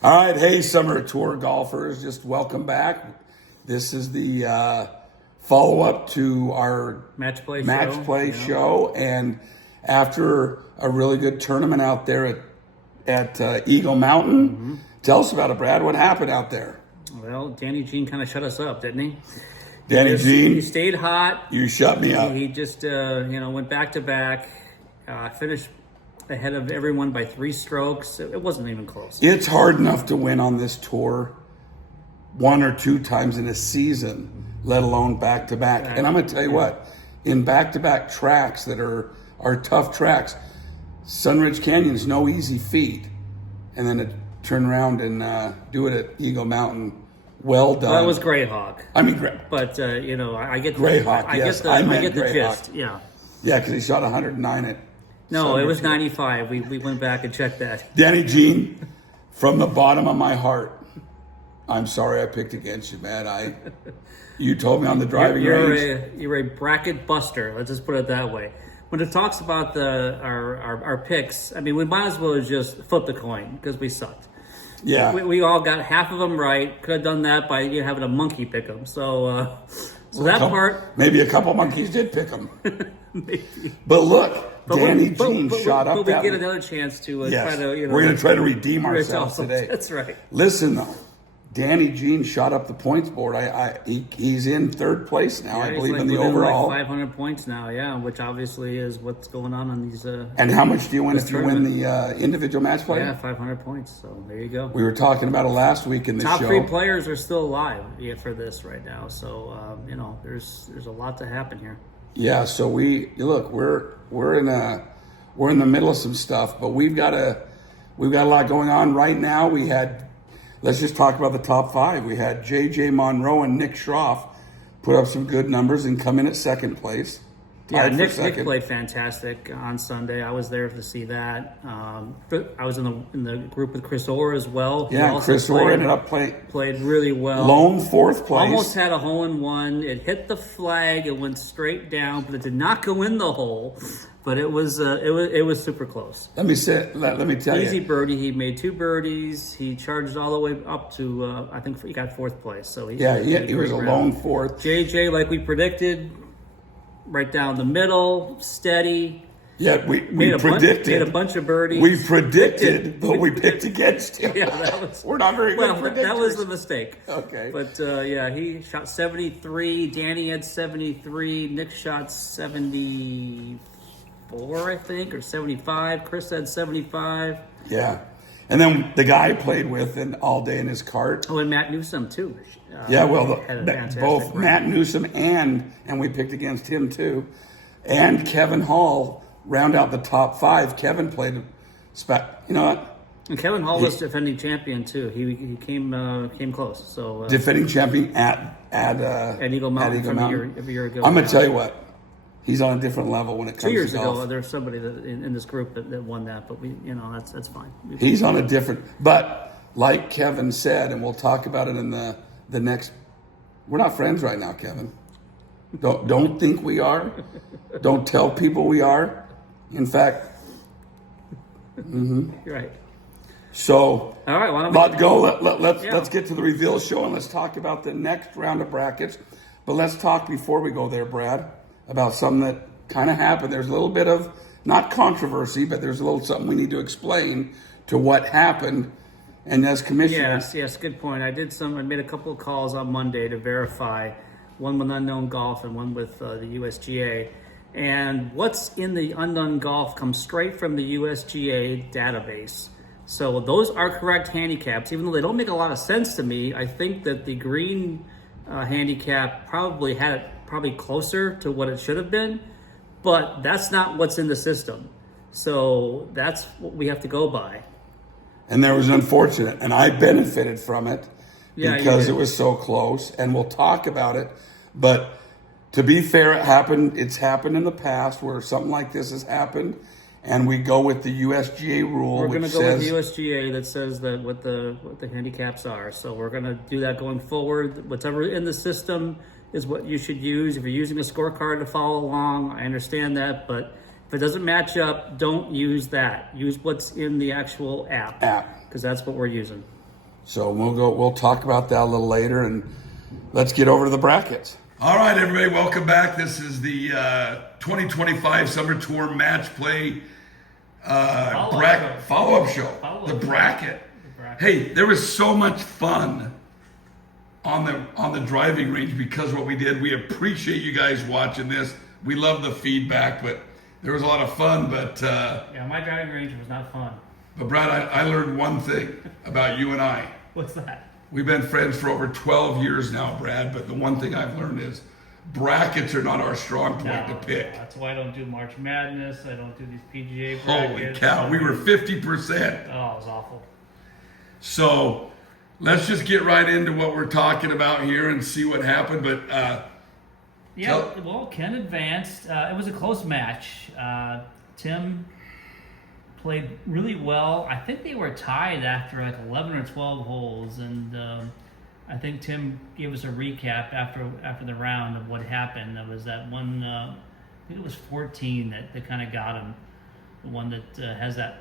All right, hey, Summer Tour golfers, just welcome back. This is the follow-up to our match play show, and after a really good tournament out there at Eagle Mountain, tell us about it, Brad. What happened out there? Well, Danny Jean kind of shut us up, didn't he? Danny Jean, he stayed hot. You shut me up. He just went back to back, finished ahead of everyone by 3 strokes. It wasn't even close. It's hard enough to win on this tour 1 or 2 times in a season, let alone back-to-back. And I'm going to tell you what, in back-to-back tracks that are tough tracks, Sunridge Canyon's no easy feat. And then to turn around and do it at Eagle Mountain, well done. Well, that was Greyhawk. I mean, great. But, I get Greyhawk, I yes. get the Greyhawk. gist, yeah. Yeah, because he shot 109 at No, Sunridge. it was 95. We went back and checked that. Danny Jean, from the bottom of my heart, I'm sorry I picked against you, man. You told me on the driving range. You're a bracket buster. Let's just put it that way. When it talks about our picks, I mean, we might as well just flip the coin because we sucked. Yeah. We all got half of them right. Could have done that by having a monkey pick them. So that part. Maybe a couple monkeys did pick them. Maybe. But look, Danny Jean shot up but that we get another chance to yes. try to, We're going to try to redeem ourselves today. That's right. Listen, though. Danny Jean shot up the points board. He's in 3rd place now, I believe, in the overall. Like 500 points now, yeah, which obviously is what's going on these. And how much do you win if you win the individual match play? Yeah, 500 points. So there you go. We were talking about it last week in the show. Top 3 players are still alive for this right now. So there's a lot to happen here. Yeah. So we're in the middle of some stuff, but we've got a lot going on right now. Let's just talk about the top 5. We had J.J. Monroe and Nick Schroff put up some good numbers and come in at 2nd place. Yeah, Nick played fantastic on Sunday. I was there to see that. I was in the group with Chris Orr as well. Yeah, Chris Orr ended up played really well. Lone 4th place. Almost had a hole-in-one. It hit the flag. It went straight down, but it did not go in the hole. But it was super close. Let me tell you. Easy birdie. He made 2 birdies. He charged all the way up to I think he got 4th place. So he was a lone 4th. JJ, like we predicted, right down the middle, steady. Yeah, we predicted. Made a bunch of birdies. We predicted, but we picked against him. Yeah, we're not very good predictors. That was the mistake. Okay. But he shot 73. Danny had 73. Nick shot 74, I think, or 75. Chris had 75. Yeah. And then the guy I played with all day in his cart. Oh, and Matt Newsom, too. Both Matt Newsom and we picked against him, too. And Kevin Hall round out the top 5. Kevin played, you know what? And Kevin Hall was defending champion, too. He came close. So defending champion at Eagle Mountain from a year ago. I'm going to tell you what. He's on a different level when it comes to golf. 2 years ago, there's somebody that in this group that won that, but that's fine. He's on a different, but like Kevin said, and we'll talk about it in the next. We're not friends right now, Kevin. Don't think we are. Don't tell people we are. In fact, You're right. So, all right, why don't let's get to the reveal show and let's talk about the next round of brackets. But let's talk before we go there, Brad, about something that kind of happened. There's a little bit of, not controversy, but there's a little something we need to explain to what happened. And as commissioner... Yes, good point. I made a couple of calls on Monday to verify, one with Unknown Golf and one with the USGA. And what's in the Unknown Golf comes straight from the USGA database. So those are correct handicaps. Even though they don't make a lot of sense to me, I think that the green handicap probably had it closer to what it should have been, but that's not what's in the system. So that's what we have to go by. And there was unfortunate, and I benefited from it because it was so close, and we'll talk about it. But to be fair, it's happened in the past where something like this has happened, and we go with the USGA rule. We're going to go with the USGA that says that what the handicaps are. So we're going to do that going forward. Whatever in the system is what you should use. If you're using a scorecard to follow along, I understand that, but if it doesn't match up, don't use that. Use what's in the actual app. Because that's what we're using. So we'll talk about that a little later, and let's get over to the brackets. All right, everybody, welcome back. This is the 2025 Summer Tour Match Play follow-up show. The bracket. Hey, there was so much fun on the driving range because of what we did. We appreciate you guys watching this. We love the feedback, but there was a lot of fun. But yeah, my driving range was not fun. But Brad, I learned one thing about you and I. What's that? We've been friends for over 12 years now, Brad, but the one thing I've learned is brackets are not our strong point to pick. That's why I don't do March Madness. I don't do these PGA brackets. Holy cow, we were 50%. Oh, it was awful. So let's just get right into what we're talking about here and see what happened. But well, Ken advanced. It was a close match. Tim played really well. I think they were tied after like 11 or 12 holes, and I think Tim gave us a recap after the round of what happened. There was that one, I think it was 14 that kind of got him, the one that has that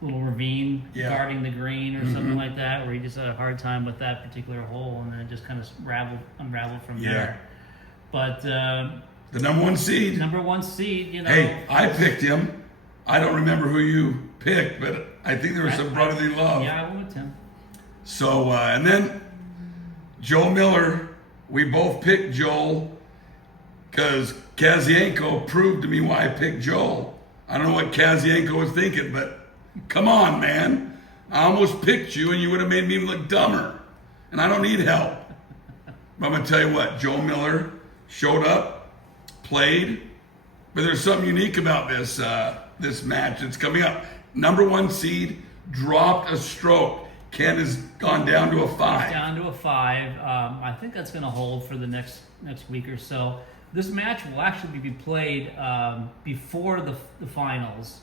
little ravine guarding the green or something like that, where he just had a hard time with that particular hole, and then it just kind of unraveled from there. But the number one seed, you know. Hey, I picked him. I don't remember who you picked, but I think there was some brotherly love. Yeah, I went with Tim. So, and then Joel Miller, we both picked Joel because Kazienko proved to me why I picked Joel. I don't know what Kazienko was thinking, but come on, man. I almost picked you and you would have made me look dumber. And I don't need help. But I'm going to tell you what, Joel Miller showed up, played, but there's something unique about this this match that's coming up. Number one seed dropped a stroke. Ken has gone down to a 5. He's down to a 5. I think that's going to hold for the next week or so. This match will actually be played before the finals.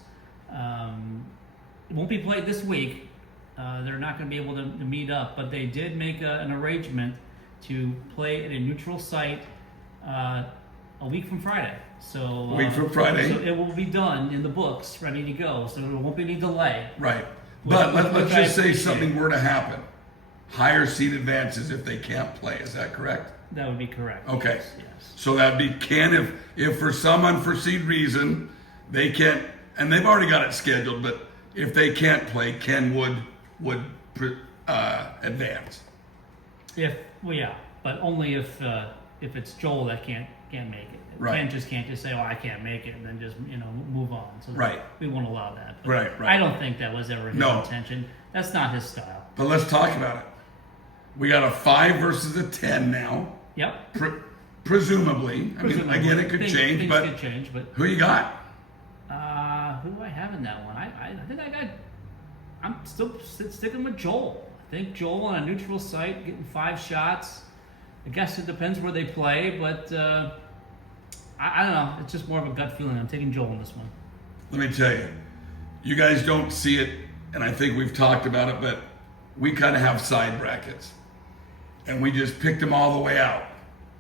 It won't be played this week. They're not going to be able to meet up, but they did make an arrangement to play at a neutral site a week from Friday. So a week from Friday. So it will be done in the books, ready to go. So there won't be any delay. Right. But let's just say something were to happen. Higher seed advances if they can't play. Is that correct? That would be correct. Okay. Yes. So that'd be Ken if for some unforeseen reason they can't, and they've already got it scheduled, but if they can't play, Ken would advance. But only if it's Joel that can't make it. Right. Ken just can't say, "Oh, I can't make it," and then just move on. So right. We won't allow that. But right. I don't think that was ever his intention. That's not his style. But let's talk about it. We got a 5 versus a 10 now. Yep. Presumably. I mean, again, it could change. Things but could change. But who you got? Who do I have in that one? I think I'm still sticking with Joel. I think Joel on a neutral site getting 5 shots. I guess it depends where they play, but I don't know. It's just more of a gut feeling. I'm taking Joel in this one. Let me tell you, you guys don't see it, and I think we've talked about it, but we kind of have side brackets, and we just picked them all the way out.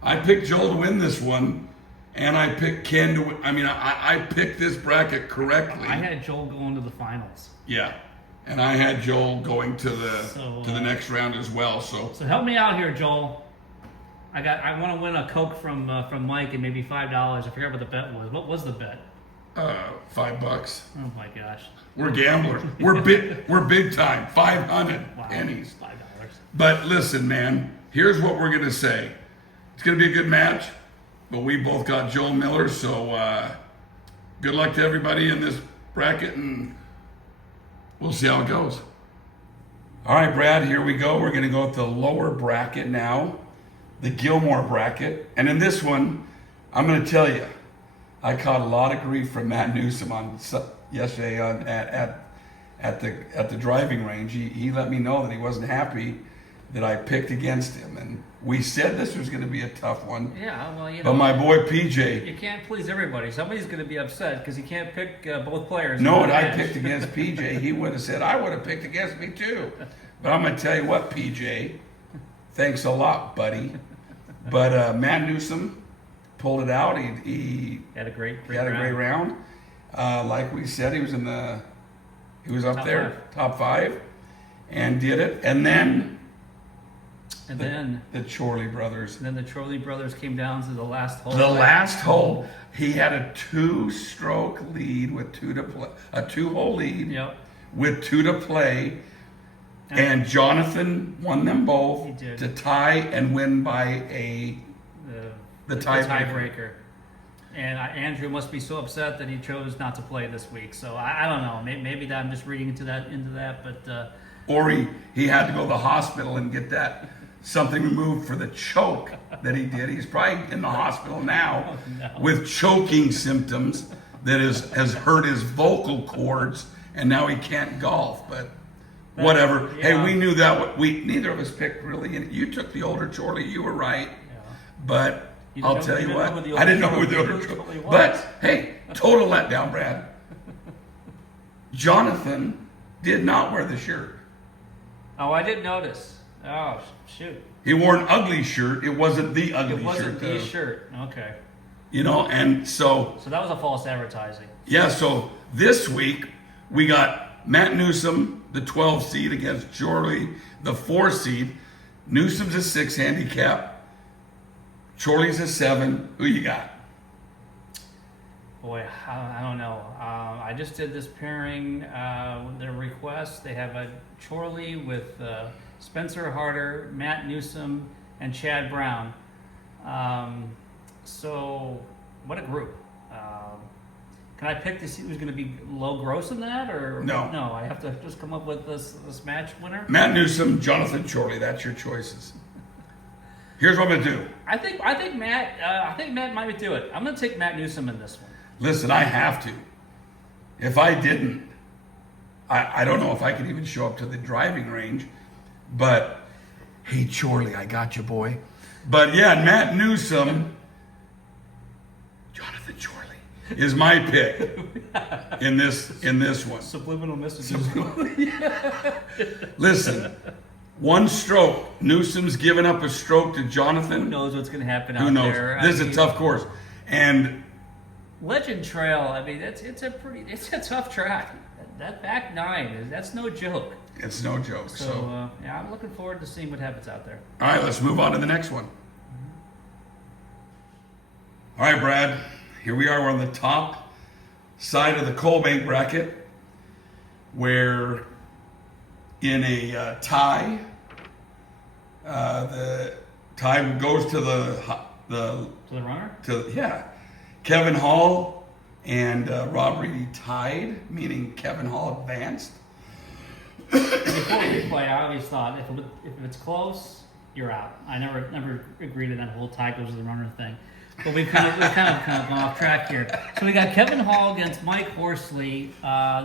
I picked Joel to win this one, and I picked Ken to win. I mean, I picked this bracket correctly. I had Joel going to the finals. Yeah, and I had Joel going to the next round as well. So help me out here, Joel. I want to win a Coke from Mike and maybe $5. I forgot what the bet was. What was the bet? $5. Oh my gosh. We're gamblers. We're big time. 500 pennies. $5. But listen, man. Here's what we're gonna say. It's gonna be a good match, but we both got Joel Miller. So good luck to everybody in this bracket, and we'll see how it goes. All right, Brad. Here we go. We're gonna go with the lower bracket now. The Gilmore bracket. And in this one, I'm going to tell you, I caught a lot of grief from Matt Newsom yesterday at the driving range. He let me know that he wasn't happy that I picked against him. And we said this was going to be a tough one. Yeah, well, But my boy PJ. You can't please everybody. Somebody's going to be upset because you can't pick both players. No, and I picked against PJ. He would have said, I would have picked against me too. But I'm going to tell you what, PJ. Thanks a lot, buddy. But Matt Newsom pulled it out. He had a great round. Like we said, he was up there, top 5. and did it. And then then the Chorley brothers. the Chorley brothers came down to the last hole. The last hole, he had a 2-stroke lead with 2 to play, a 2-hole lead Yep. with 2 to play. And Jonathan won them both He did. to tie and win by the tiebreaker. tiebreaker. And Andrew must be so upset that he chose not to play this week. So I don't know. Maybe that I'm just reading into that. But Or he had to go to the hospital and get that something removed for the choke that he did. He's probably in the hospital now with choking symptoms that has hurt his vocal cords, and now he can't golf. But whatever. Yeah. Hey, we knew that. We neither of us picked really. And you took the older Chorley. You were right. But I'll tell you what. I didn't know who the older Chorley was. But hey, total letdown, Brad. Jonathan did not wear the shirt. oh, I didn't notice. Oh shoot! He wore an ugly shirt. It wasn't the ugly It wasn't shirt. the shirt. Okay. You know, and so So that was a false advertising. yeah, so this week we got Matt Newsom, the 12 seed, against Chorley, the 4 seed. Newsom's a 6 handicap. Chorley's a 7. Who you got? Boy, I don't know. I just did this pairing with their request. They have a Chorley with Spencer Harder, Matt Newsom, and Chad Brown. So, what a group. Can I pick to see who's going to be low gross in that? Or No. No, I have to just come up with this match winner? Matt Newsom, Jonathan Chorley. That's your choices. Here's what I'm gonna do. I think Matt might do it. I'm going to take Matt Newsom in this one. Listen, I have to. If I didn't, I don't know if I could even show up to the driving range. But hey, Chorley, I got you, boy. But yeah, Matt Newsom, Jonathan Chorley is my pick in this one. Subliminal messages. Listen, one stroke. Newsom's given up a stroke to Jonathan. Who knows what's going to happen Who out knows? there? This is a tough course. And Legend Trail. I mean, it's a tough track. That back 9 that's no joke. it's no joke. So yeah, I'm looking forward to seeing what happens out there. All right, let's move on to the next one. All right, Brad, here we are. We're on the top side of the Coalbank bracket, where in a tie, the tie goes to To the runner. Kevin Hall and Rob Reedy tied, meaning Kevin Hall advanced. Before we play, I always thought if it's close, you're out. I never agreed to that whole tie goes to the runner thing. But we've kind of gone off track here. So we got Kevin Hall against Mike Horsley.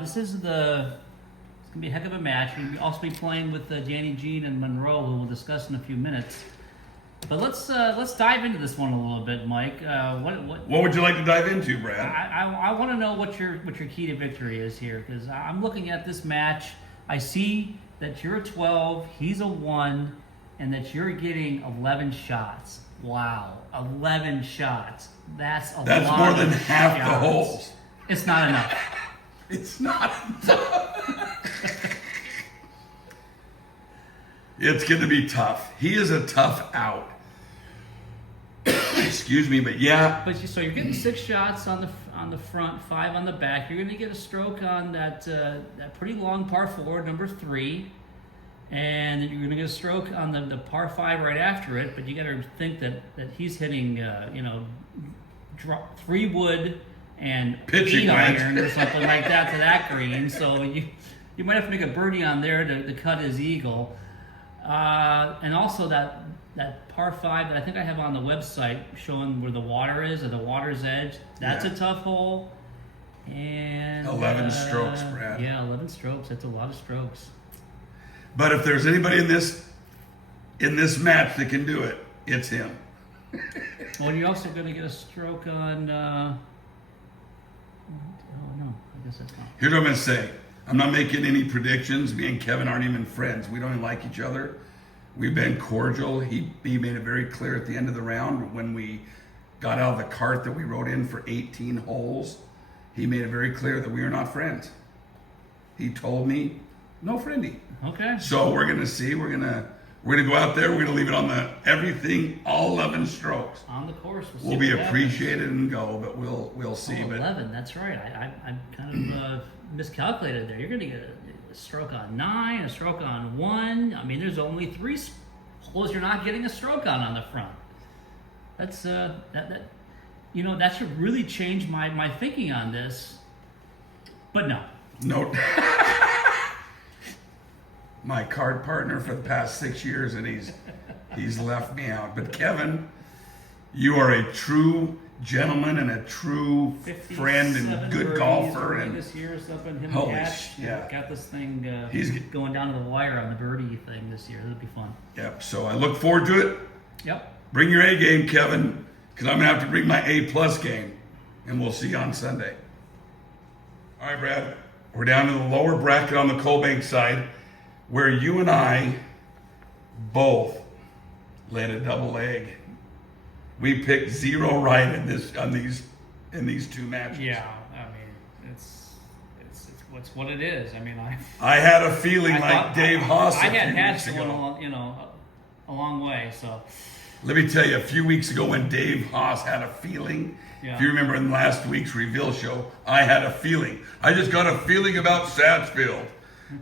This is it's gonna be a heck of a match. We'll also be playing with Danny Jean and Monroe, who we'll discuss in a few minutes. But let's dive into this one a little bit, Mike. What would you like to dive into, Brad? I want to know what your key to victory is here, because I'm looking at this match. I see that you're a 12, he's a 1, and that you're getting 11 shots. Wow, 11 shots. That's a That's lot more than of half the shots. holes. It's not enough. It's not. It's going to be tough. He is a tough out. Excuse me, but yeah. But so you're getting 6 shots on the front, 5 on the back. You're going to get a stroke on that pretty long par 4, number 3, and you're going to get a stroke on the par 5 right after it. But you got to think that he's hitting 3 wood and Pitching 8 wedge. iron or something like that to that green. So you might have to make a birdie on there to cut his eagle. And also that par 5 that I think I have on the website showing where the water is, or the water's edge. That's Yeah. a tough hole. And 11 strokes, Brad. Yeah, 11 strokes. That's a lot of strokes. But if there's anybody in this match that can do it, it's him. Well, you're also going to get a stroke on. Oh no, I guess that's not. Here's what I'm going to say. I'm not making any predictions. Me and Kevin aren't even friends. We don't even like each other. We've been cordial. He made it very clear at the end of the round when we got out of the cart that we rode in for 18 holes. He made it very clear that we are not friends. He told me No friendly. Okay. So we're gonna see. We're gonna go out there. We're gonna leave it on the everything, all 11 strokes. On the course. See We'll be what happens. appreciated and go, but we'll see. Oh, But 11, that's right. I kind of miscalculated there. You're going to get a stroke on 9, a stroke on 1. I mean, there's only 3 holes you're not getting a stroke on the front. That's that should really change my thinking on this. But no. no. My card partner for the past 6 years, and he's left me out. But Kevin, you are a true gentleman and a true friend and good golfer. And this year or something. Him holy and Cash yeah. got this thing He's going down to the wire on the birdie thing this year. It'll be fun. Yep. So I look forward to it. Yep. Bring your A game, Kevin, because I'm gonna have to bring my A+ game, and we'll see you on Sunday. All right, Brad. We're down to the lower bracket on the Colbank side, where you and I both laid a double egg. We picked 0 right in these 2 matches. Yeah, I mean, it's what it is. I mean, I had a feeling I like thought- Dave Haas I a had few Hatch weeks going ago. a long way. So Let me tell you, a few weeks ago when Dave Haas had a feeling, Yeah. if you remember in last week's reveal show, I had a feeling. I just got a feeling about Satsfield.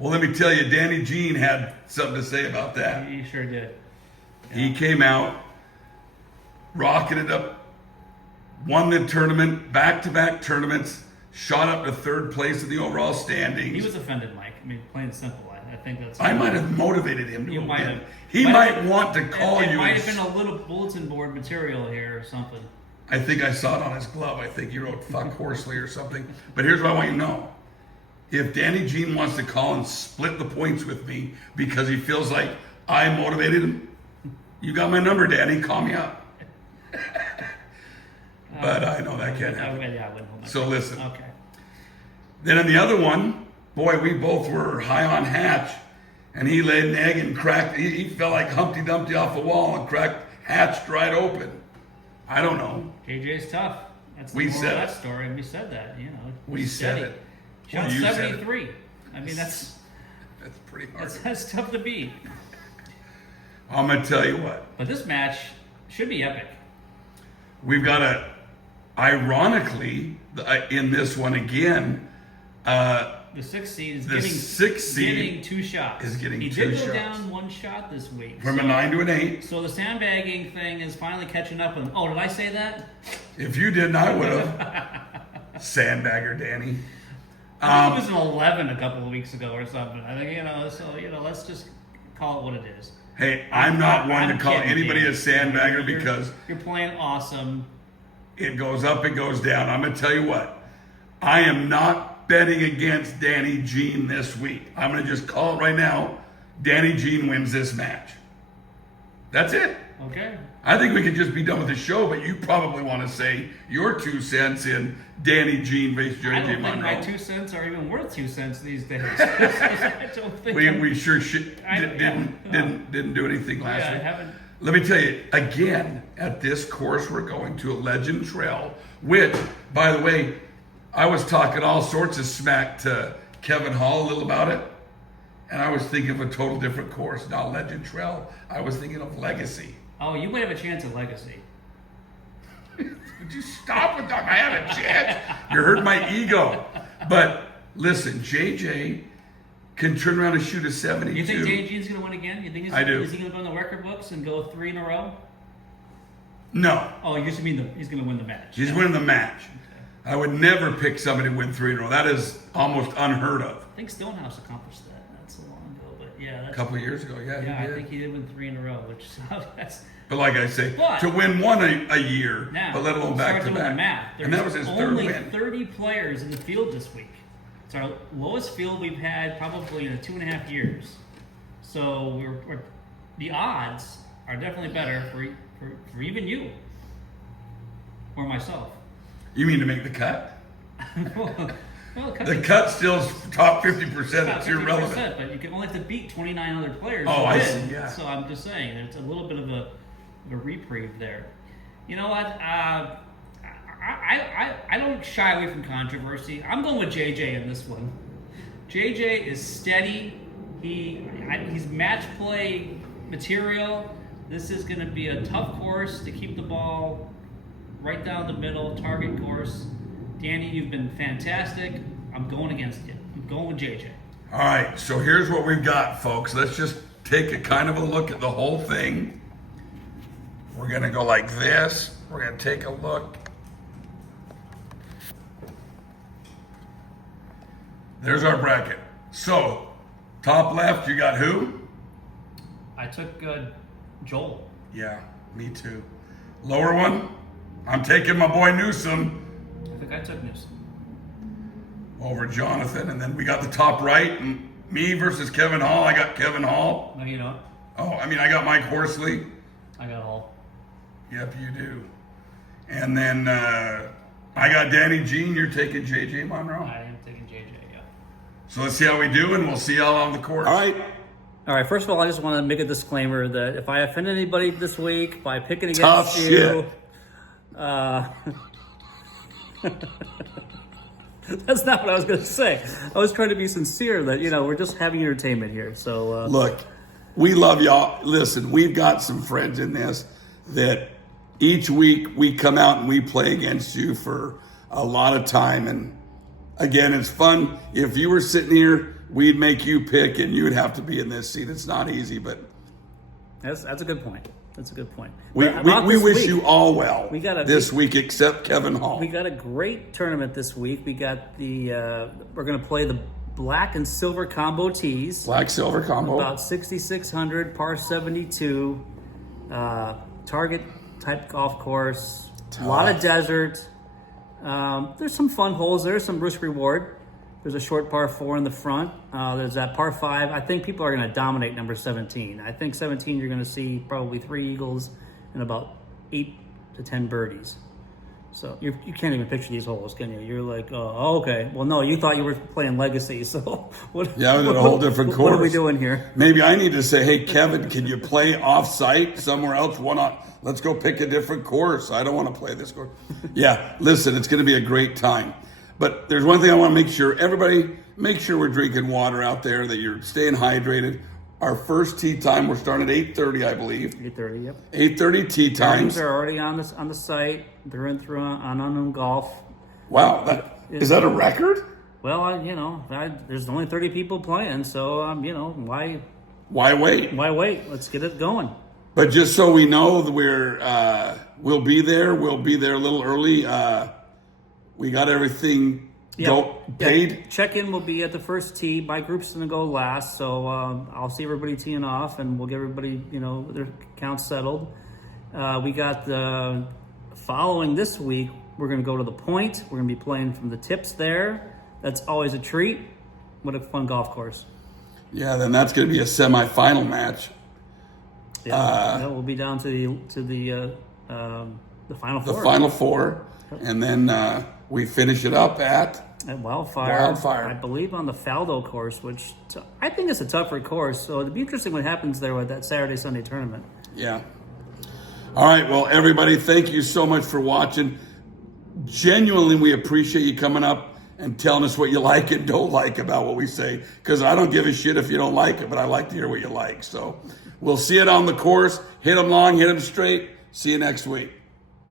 Well, let me tell you, Danny Jean had something to say about that. he sure did. He came out, rocketed up, won the tournament, back-to-back tournaments, shot up to 3rd place in the overall standings. He was offended, Mike. I mean, plain and simple. I think that's. I might have motivated him to You might win. have. He But might want to call It you. might and have been a little bulletin board material here or something. I think I saw it on his glove. I think he wrote "fuck Horsley" or something. But here's what I want you to know: if Danny Jean wants to call and split the points with me because he feels like I motivated him, you got my number, Danny. Call me up. But I know that can't happen. I wouldn't hold my So breath. listen. Okay. Then in the other one, boy, we both were high on Hatch, and he laid an egg and cracked. He felt like Humpty Dumpty off the wall and cracked Hatch right open. I don't know. JJ's tough. That's the We moral said of it. that story, and we said that. We said steady. it. Shot Well, you said it. 73. I mean, that's pretty hard. that's tough to beat. I'm gonna tell you what. But this match should be epic. We've got a, ironically, in this one again, The 6th seed is The getting 6th seed getting 2 shots. is getting he 2 did go shots. down 1 shot this week. from a 9 to an 8. So the sandbagging thing is finally catching up with him. Oh, did I say that? If you didn't, I would have. Sandbagger, Danny. I think it was an 11 a couple of weeks ago or something. I think, let's just call it what it is. Hey, I'm not one to I'm call kidding, anybody a Dave. sandbagger You're- because you're playing awesome. it goes up, it goes down. I'm going to tell you what. I am not betting against Danny Jean this week. I'm going to just call it right now. Danny Jean wins this match. That's it. Okay. I think we could just be done with the show, but you probably want to say your 2 cents in Danny Jean versus I JJ don't think my Monroe. 2 cents are even worth 2 cents these days. I don't think We sure I- didn't do anything last Yeah, I week. haven't. Let me tell you, again, at this course, we're going to a Legend Trail, which, by the way, I was talking all sorts of smack to Kevin Hall a little about it, and I was thinking of a total different course, not Legend Trail. I was thinking of Legacy. Oh, you might have a chance at Legacy. Would you stop with that? I have a chance. You're hurting my ego. But listen, JJ can turn around and shoot a 72. You think Danny Jean's going to win again? You think I do. Is he going to go in the record books and go 3 in a row? No. Oh, you just mean he's going to win the match. He's winning the match. I would never pick somebody to win 3 in a row. That is almost unheard of. I think Stonehouse accomplished that. That's so long ago, but yeah, A that's, couple of years ago, yeah, yeah, he I did. think he did win 3 in a row, which that's But like I say, But- to win one a year, now. but let alone start back to doing the back. math. And that was his third only win. 30 players in the field this week. It's our lowest field we've had probably in 2.5 years. So we're the odds are definitely better for even you or myself. You mean to make the cut? Well, The cut still's top 50%. about It's irrelevant. 50%, but you can only have to beat 29 other players. Oh, to I win. see, yeah. So I'm just saying, there's a little bit of a reprieve there. You know what? I don't shy away from controversy. I'm going with JJ in this one. JJ is steady. He's match play material. This is going to be a tough course to keep the ball right down the middle, target course. Danny, you've been fantastic. I'm going against you. I'm going with JJ. All right, so here's what we've got, folks. Let's just take a kind of a look at the whole thing. We're going to go like this. We're going to take a look. There's our bracket. So, top left, you got who? I took Joel. Yeah, me too. Lower one, I'm taking my boy Newsom I think I took Newsom. over Jonathan. And then we got the top right, me versus Kevin Hall. I got Kevin Hall. No, you don't. Oh, I mean, I got Mike Horsley. I got Hall. Yep, you do. And then I got Danny Jean. You're taking JJ Monroe. I am taking JJ, yeah. So let's see how we do, and we'll see y'all on the course. All right. All right, first of all, I just want to make a disclaimer that if I offend anybody this week by picking against Tough you, shit. That's not what I was going to say. I was trying to be sincere that, we're just having entertainment here. So, Look, we love y'all. Listen, we've got some friends in this that each week we come out and we play against you for a lot of time. And again, it's fun. If you were sitting here, we'd make you pick and you'd have to be in this seat. It's not easy, but that's a good point. That's a good point. we wish you all well this week, except Kevin Hall. We got a great tournament this week. We got we're going to play the black and silver combo tees. Black silver combo. About 6,600, par 72, target type golf course. Tough. A lot of desert. There's some fun holes. There's some risk reward. There's a short par 4 in the front. There's that par 5. I think people are going to dominate number 17. I think 17 you're going to see probably 3 eagles and about 8 to 10 birdies. So you can't even picture these holes, can you? You're like, oh, okay. Well, no, you thought you were playing Legacy. So what? Yeah, we did a whole different course. What are we doing here? Maybe I need to say, hey, Kevin, can you play off-site somewhere else? Why not? Let's go pick a different course. I don't want to play this course. Yeah, listen, it's going to be a great time. But there's one thing I want to make sure. Everybody, make sure we're drinking water out there, that you're staying hydrated. Our first tee time, we're starting at 8:30, I believe. 8:30, yep. 8:30 tee times. Times are already on the site. They're in through on Unknown Golf. Wow, is that a record? Well, there's only 30 people playing, so why wait? Why wait? Let's get it going. But just so we know that we'll be there. We'll be there a little early. We got everything paid. Yeah. Check-in will be at the first tee. My group's going to go last, so I'll see everybody teeing off, and we'll get everybody, their accounts settled. We got the following this week, we're going to go to the Point. We're going to be playing from the tips there. That's always a treat. What a fun golf course. Yeah, then that's going to be a semifinal match. Yeah, we'll be down to the Final Four. The Final Four, and then we finish it up at Wildfire. I believe on the Faldo course, which I think is a tougher course. So it'd be interesting what happens there with that Saturday-Sunday tournament. Yeah. All right. Well, everybody, thank you so much for watching. Genuinely, we appreciate you coming up and telling us what you like and don't like about what we say, because I don't give a shit if you don't like it, but I like to hear what you like. So we'll see it on the course. Hit them long, hit them straight. See you next week.